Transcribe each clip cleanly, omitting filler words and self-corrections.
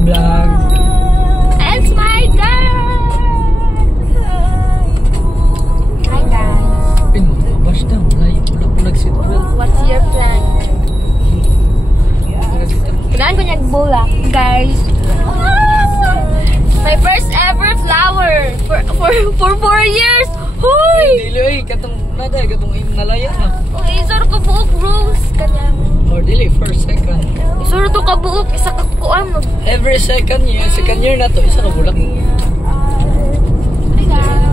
vlog. It's my girl! Hi guys. Basta, wala ko nag-seatbelt. What's your plan? Plan ko nag-bulak, guys. My first ever flower for 4 years. Hoy! Dili ay katong naday katong nalaya na. Okay, isuro ka buok rose kanya. Or dili first second. Isuro to ka buok isa ka kuan mo. Every second year na to isa ka bulak. Hi guys.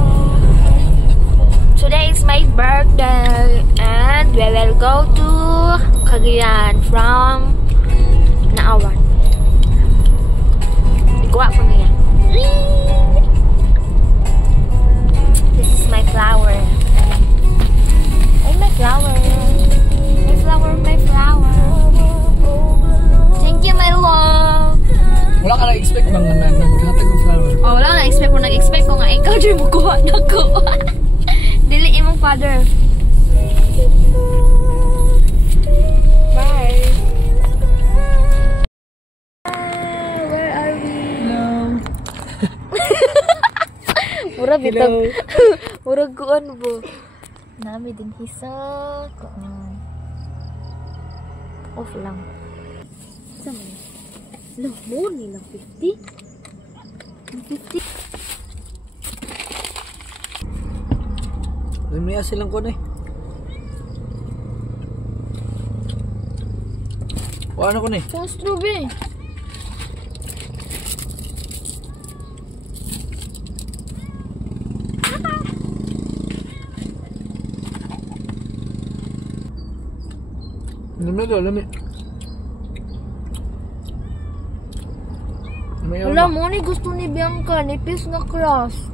Today is my birthday and we will go to Cagayan from Naawan. Igual from here. This is my flower. Oh, my flower. My flower, my flower. Thank you, my love. Wala ka na-expect bang naghatag ng flower? Oh, wala ka na-expect ko. Nag-expect ko nga ikaw din mo kuha na ko. Dili imong father. Bye. Where are we? Hello. Murag bitag. Murag kuan bo. Nami din hisa. Off lang. Sama. Lo, mo ni lang 50. 50. Limaya silang ko na eh. Ano ko na eh? Kung strawberry. Lami. Wala mo ni gusto ni Bianca. Nipis na cross.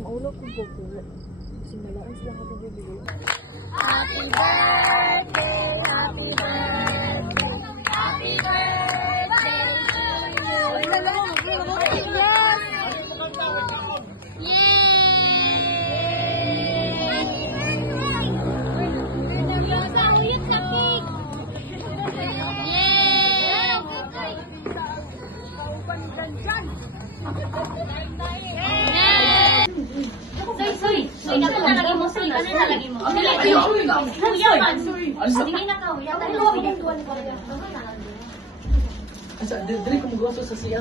Maulog ko po po. Kasi malaon sila ka pag-ibigay. Happy birthday! Happy birthday! Happy birthday! Soy, nakalagay mo, Soy. Ano nalagay mo? Sige na ka, Asa, dili ko magawa sa siya.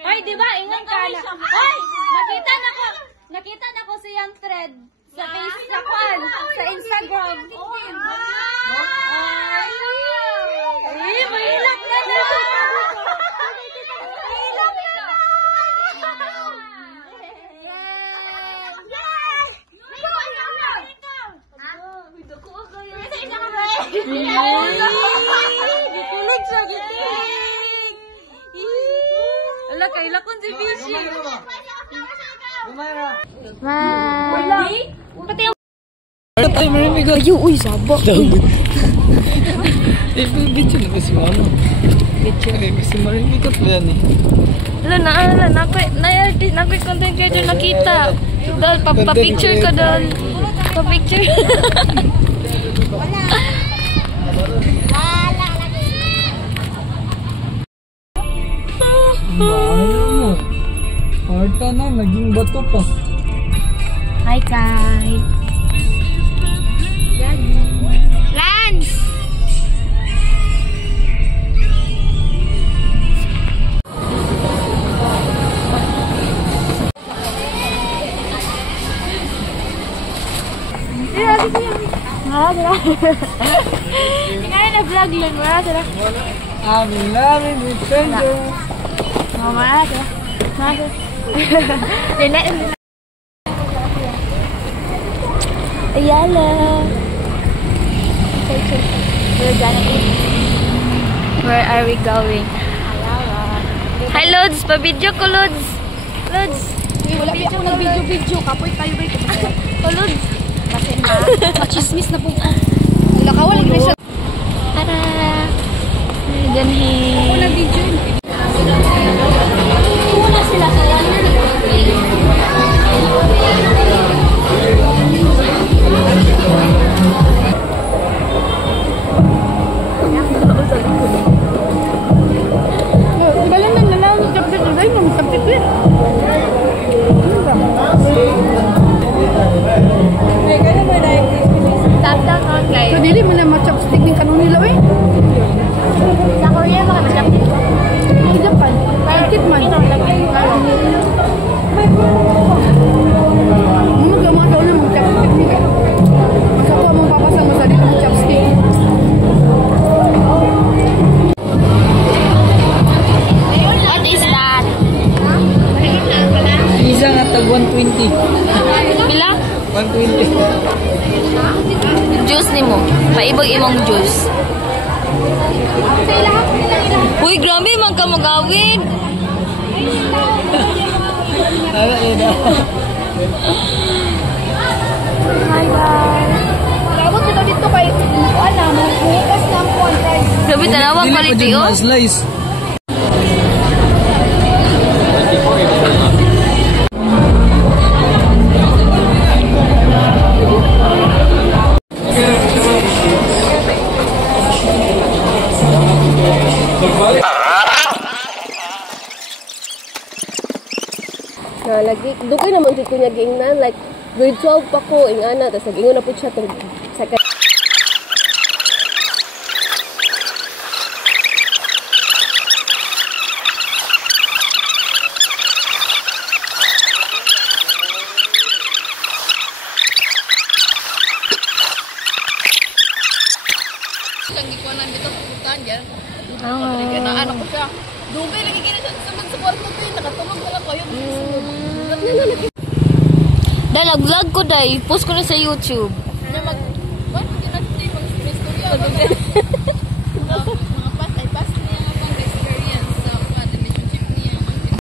Ay, di ba? Ingat ka na. Ay, nakita na ko siyang thread sa Facebook, sa Instagram. Ay, mahilap na na. Tulog siya, giting. Ala, kailakon si Bishi. Pati yung... Ay, marami ko. Ayo, uy, sabak. Video na kasi ano. Video na kasi marami ko yan eh. Nakoy content creator nakita. Dol, pa-picture ka dol. Pa-picture. Ano mo? Harta na, naging bato pa. Hi, Kai. Lance! Kinain na vlog yun. Wala sila. Amin, defender. Wala sila. Wala sila. Ayala. Where are we going? Hi, Lods! Pa-video ko, Lods! Lods! Wala pa ako nag-video. Kapoy tayo ba ito? Oh, Lods! Machismis na po ko. Wala ka, wala siya. Tara! Ganhe! Wala video yun. Wala sila sa So, dili mo na ma-chopstick ng kanon nila, eh. Sa Korea, mga nagdapit. Sa Japan. Kahit man. Mga tao na mag-chopstick nila. Mas ako ang mapapasang masali ng chopstick. What is that? Isa nga tag 120. Pila? 120. Juice ni mo. Maibag imong juice. Uy, grabe man ka magawid. Ala, yun na. Hi, guys. Labot ito dito kay Ana, maghugas ng contact. Grabe, tanawang quality, oh. Slice. Lagi, dugay naman dito niya giingnan, like grade 12 pa ko, ingana, tapos nag-ingon na po siya itong second. Ano ko siya, dugay lagi gina sa mag-support mo ko, nakatulog na lang ko yun. Dahil nag-vlog ko dahil, post ko na sa YouTube. What? Hindi na mag-istorya.